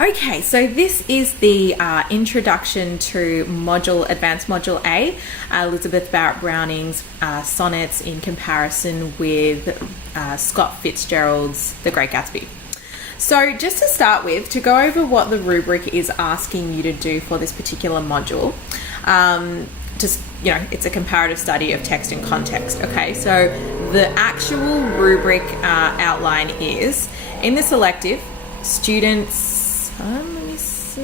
Okay, so this is the introduction to Advanced Module A, Elizabeth Barrett Browning's sonnets in comparison with Scott Fitzgerald's The Great Gatsby. So just to start with, to go over what the rubric is asking you to do for this particular module, it's a comparative study of text and context, okay? So the actual rubric outline is, in this elective, students... let's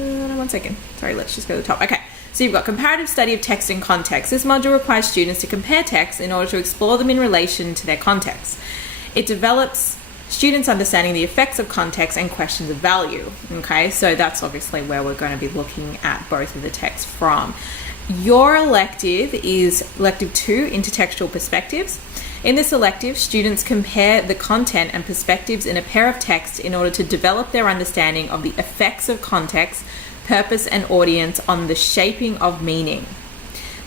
just go to the top. Okay, so you've got comparative study of text and context. This module requires students to compare texts in order to explore them in relation to their context. It develops students' understanding the effects of context and questions of value. Okay, so that's obviously where we're going to be looking at both of the texts from. Your elective is Elective 2, Intertextual Perspectives. In this elective, students compare the content and perspectives in a pair of texts in order to develop their understanding of the effects of context, purpose, and audience on the shaping of meaning.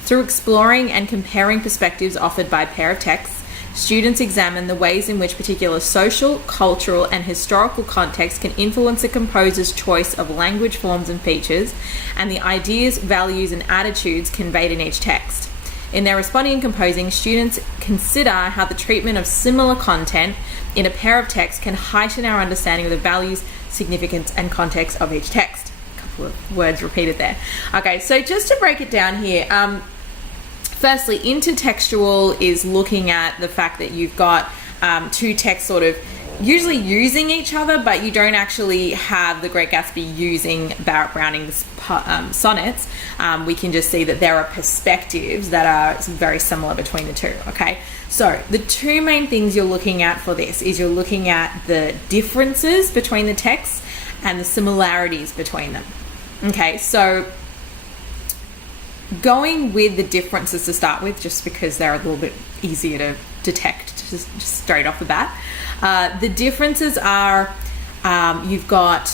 Through exploring and comparing perspectives offered by a pair of texts, students examine the ways in which particular social, cultural, and historical contexts can influence the composer's choice of language forms and features, and the ideas, values, and attitudes conveyed in each text. In their responding and composing, students consider how the treatment of similar content in a pair of texts can heighten our understanding of the values, significance, and context of each text. A couple of words repeated there. Okay, so just to break it down here, firstly, intertextual is looking at the fact that you've got two texts sort of usually using each other, but you don't actually have The Great Gatsby using Barrett Browning's sonnets. We can just see that there are perspectives that are very similar between the two, okay? So the two main things you're looking at for this is you're looking at the differences between the texts and the similarities between them. Okay, so going with the differences to start with, just because they're a little bit easier to detect just straight off the bat. The differences are you've got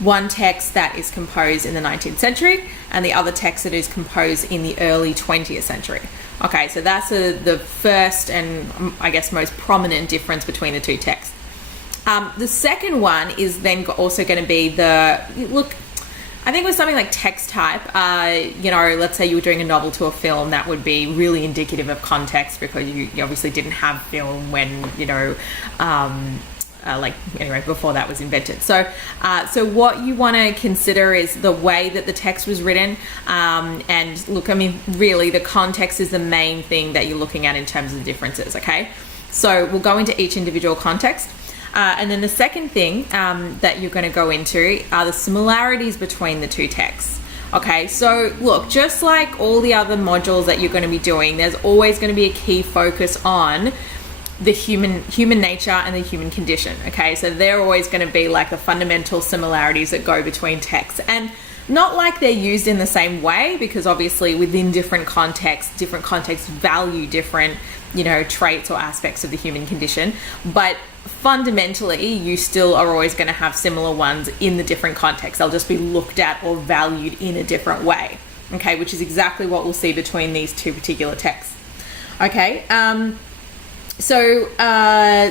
one text that is composed in the 19th century and the other text that is composed in the early 20th century. Okay, so that's the first and I guess most prominent difference between the two texts. The second one is then also going to be I think with something like text type, let's say you were doing a novel to a film, that would be really indicative of context because you obviously didn't have film when, before that was invented. So what you want to consider is the way that the text was written. And look, I mean, really the context is the main thing that you're looking at in terms of the differences, okay? So we'll go into each individual context. And then the second thing that you're going to go into are the similarities between the two texts. Okay, so look, just like all the other modules that you're going to be doing, there's always going to be a key focus on the human nature and the human condition. Okay, so they're always going to be like the fundamental similarities that go between texts, and not like they're used in the same way, because obviously within different contexts value different traits or aspects of the human condition, but fundamentally you still are always going to have similar ones in the different contexts. They'll just be looked at or valued in a different way, okay, which is exactly what we'll see between these two particular texts. Okay, so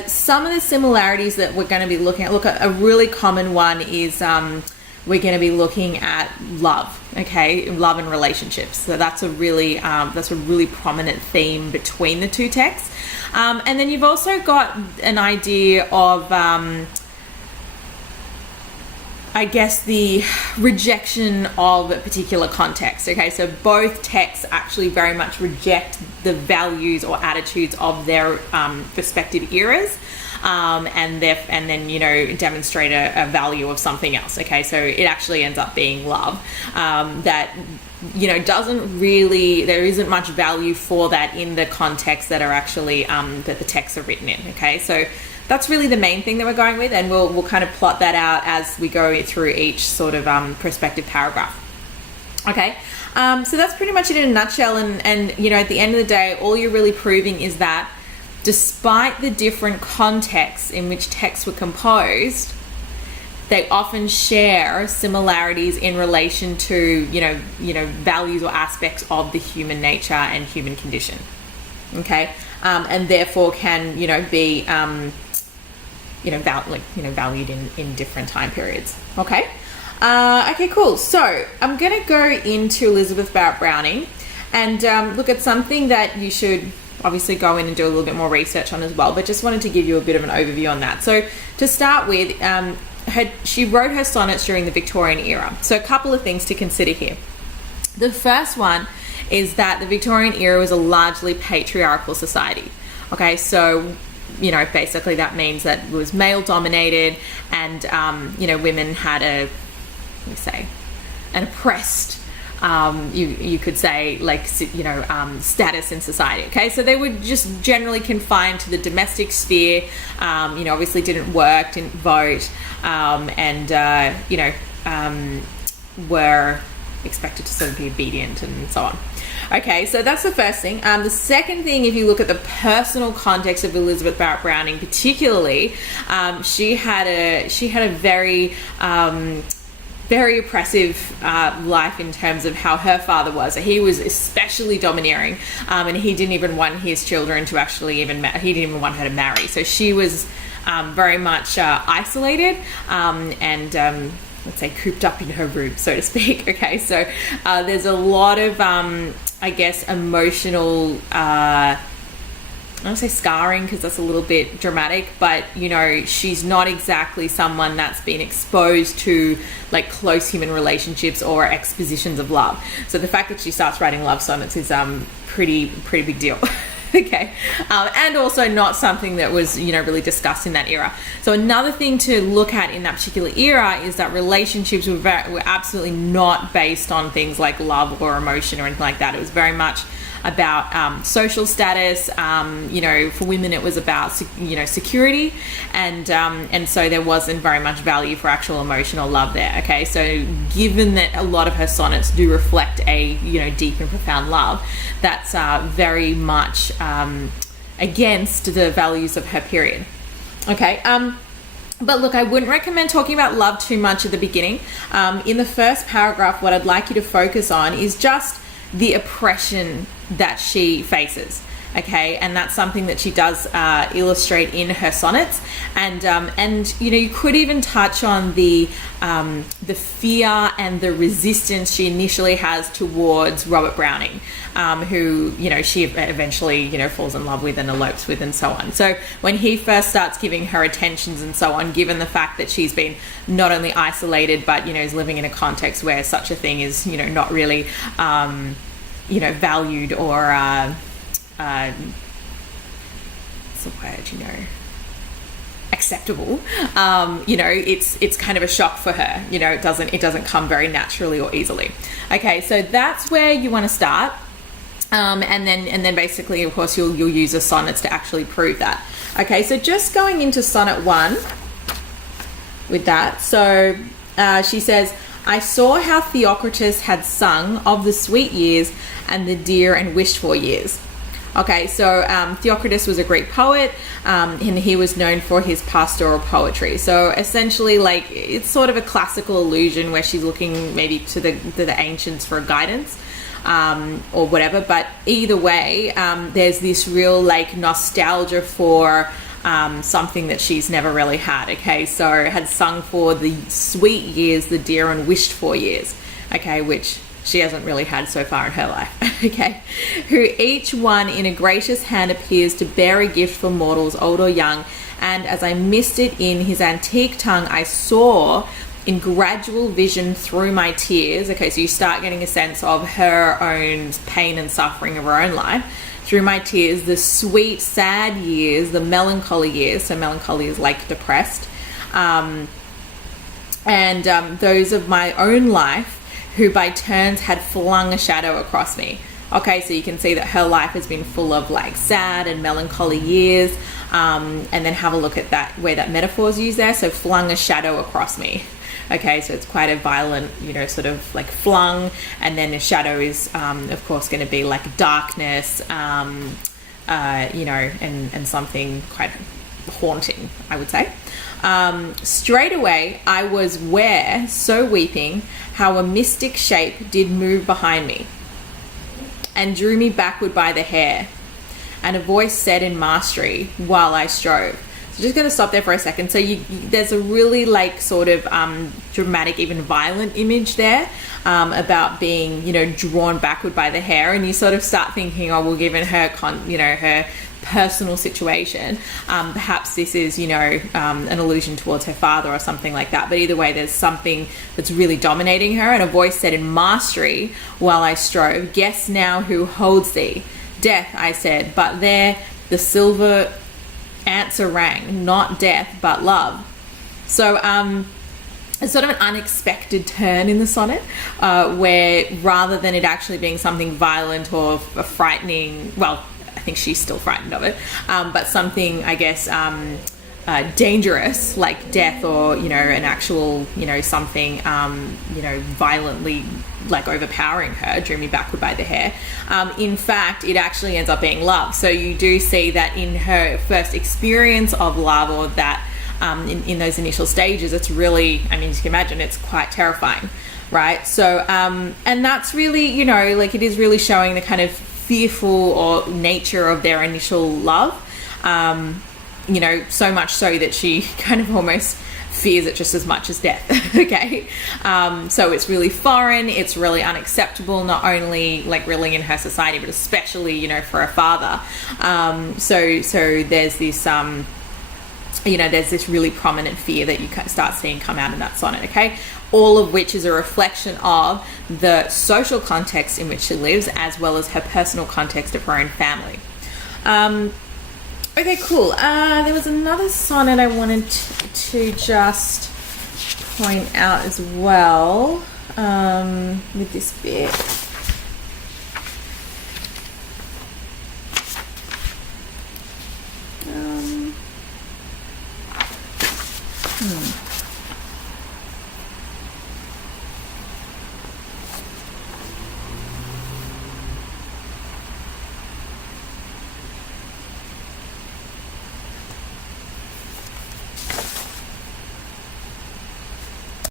some of the similarities that we're going to be looking at, a really common one is we're going to be looking at love, okay, love and relationships. So that's a really prominent theme between the two texts. And then you've also got an idea of, I guess, the rejection of a particular context. Okay, so both texts actually very much reject the values or attitudes of their respective eras. And then demonstrate a value of something else. Okay, so it actually ends up being love that doesn't really, there isn't much value for that in the context that are actually that the texts are written in. Okay, so that's really the main thing that we're going with, and we'll kind of plot that out as we go through each sort of perspective paragraph. Okay, so that's pretty much it in a nutshell, and at the end of the day, all you're really proving is that despite the different contexts in which texts were composed, they often share similarities in relation to, values or aspects of the human nature and human condition. Okay, and therefore can, be valued in different time periods. Okay. Okay, cool. So I'm going to go into Elizabeth Barrett Browning and look at something that you should obviously go in and do a little bit more research on as well, but just wanted to give you a bit of an overview on that. So to start with, she wrote her sonnets during the Victorian era. So a couple of things to consider here. The first one is that the Victorian era was a largely patriarchal society. Okay, so basically that means that it was male dominated, and women had an oppressed, you could say, status in society. Okay, so they were just generally confined to the domestic sphere. Obviously didn't work, didn't vote, were expected to sort of be obedient and so on. Okay, so that's the first thing. The second thing, if you look at the personal context of Elizabeth Barrett Browning, particularly, she had a very very oppressive life in terms of how her father was. He was especially domineering, and he didn't even want his children to actually he didn't even want her to marry. So she was very much isolated and let's say cooped up in her room, so to speak. Okay, so there's a lot of emotional I don't say scarring because that's a little bit dramatic, but she's not exactly someone that's been exposed to like close human relationships or expositions of love. So the fact that she starts writing love sonnets is pretty big deal. Okay, and also not something that was really discussed in that era. So another thing to look at in that particular era is that relationships were absolutely not based on things like love or emotion or anything like that. It was very much about social status. For women it was about security, and so there wasn't very much value for actual emotional love there. Okay, so given that a lot of her sonnets do reflect a deep and profound love, that's very much against the values of her period. Okay. But look, I wouldn't recommend talking about love too much at the beginning. In the first paragraph, what I'd like you to focus on is just the oppression that she faces. Okay, and that's something that she does illustrate in her sonnets, and you could even touch on the fear and the resistance she initially has towards Robert Browning, who she eventually falls in love with and elopes with and so on. So when he first starts giving her attentions and so on, given the fact that she's been not only isolated but is living in a context where such a thing is not really valued or what's the word, acceptable, it's kind of a shock for her. It doesn't come very naturally or easily. Okay, so that's where you want to start, and then basically, of course, you'll use the sonnets to actually prove that. Okay, so just going into sonnet 1 with that. So she says, I saw how Theocritus had sung of the sweet years and the dear and wished for years. Okay, so Theocritus was a Greek poet, and he was known for his pastoral poetry. So essentially, it's sort of a classical allusion where she's looking maybe to the ancients for guidance, or whatever. But either way, there's this real nostalgia for something that she's never really had. Okay, so had sung for the sweet years, the dear and wished for years. Okay, which she hasn't really had so far in her life. Okay, who each one in a gracious hand appears to bear a gift for mortals old or young, and as I missed it in his antique tongue, I saw in gradual vision through my tears. Okay, so you start getting a sense of her own pain and suffering of her own life. Through my tears, the sweet, sad years, the melancholy years. So melancholy is like depressed. And those of my own life, who by turns had flung a shadow across me. Okay, so you can see that her life has been full of sad and melancholy years. And then have a look at that, where that metaphor is used there. So flung a shadow across me. Okay, so it's quite a violent, sort of flung, and then the shadow is, of course, going to be darkness, and something quite haunting, I would say. Straight away, I was ware, so weeping, how a mystic shape did move behind me, and drew me backward by the hair, and a voice said in mastery, while I strove, So just going to stop there for a second. So there's a really like sort of dramatic, even violent image there about being, you know, drawn backward by the hair, and you sort of start thinking, oh, well, given her, her personal situation, perhaps this is, you know, an allusion towards her father or something like that. But either way, there's something that's really dominating her, and a voice said in mastery while I strove, guess now who holds thee? Death, I said, but there the silver answer rang, not death but love. So it's sort of an unexpected turn in the sonnet, where rather than it actually being something violent or a frightening, well, I think she's still frightened of it, but something, I guess, dangerous, like death, or, you know, an actual, you know, something, you know, violently like overpowering her, drew me backward by the hair. In fact, it actually ends up being love. So you do see that in her first experience of love, or that in those initial stages, it's really, I mean, you can imagine, it's quite terrifying, right? So, and that's really, you know, like it is really showing the kind of fearful or nature of their initial love, you know, so much so that she kind of almost fears it just as much as death. Okay, so it's really foreign, it's really unacceptable, not only like really in her society, but especially, you know, for her father. So there's this you know, there's this really prominent fear that you start seeing come out in that sonnet. Okay, all of which is a reflection of the social context in which she lives, as well as her personal context of her own family. Okay, cool. There was another sonnet I wanted to just point out as well, with this bit.